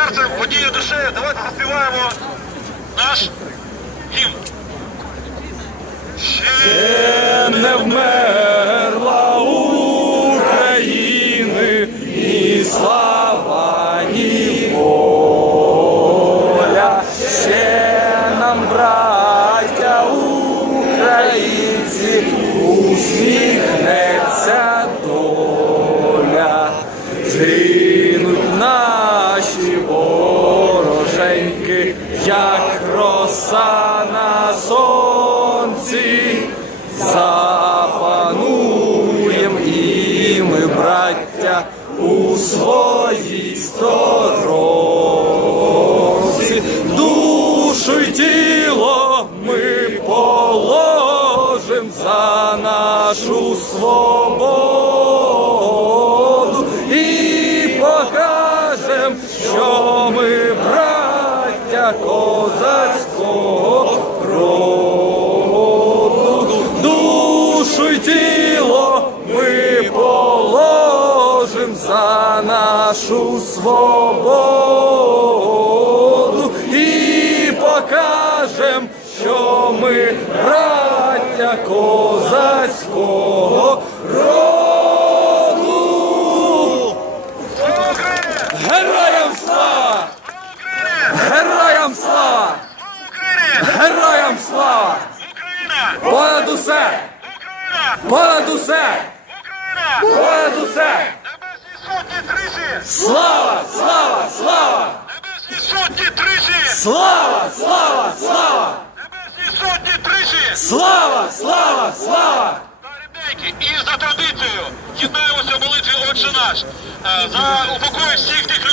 серцем, однією душею. Давайте заспіваємо наш гімн. Ще не вмерла України, ні слава, ні воля. Ще нам, браття українці, усміхнеться роса на сонці. Запануєм і ми, браття, у своїй сторонці. Душу й тіло ми положим за нашу свободу і покажем, що ми браття козацького нашу свободу і покажем, що ми браття козацького роду. Героям слава! Героям слава! Героям слава! Понад усе! Понад усе! Понад усе! Слава! Слава! Слава! Небесні сотні тричі! Слава! Слава! Слава! Небесні сотні тричі! Слава! Слава! Слава! Рідненькі, і за традицією єднаємося в молитві Отче наш. Е, За упокой всіх тих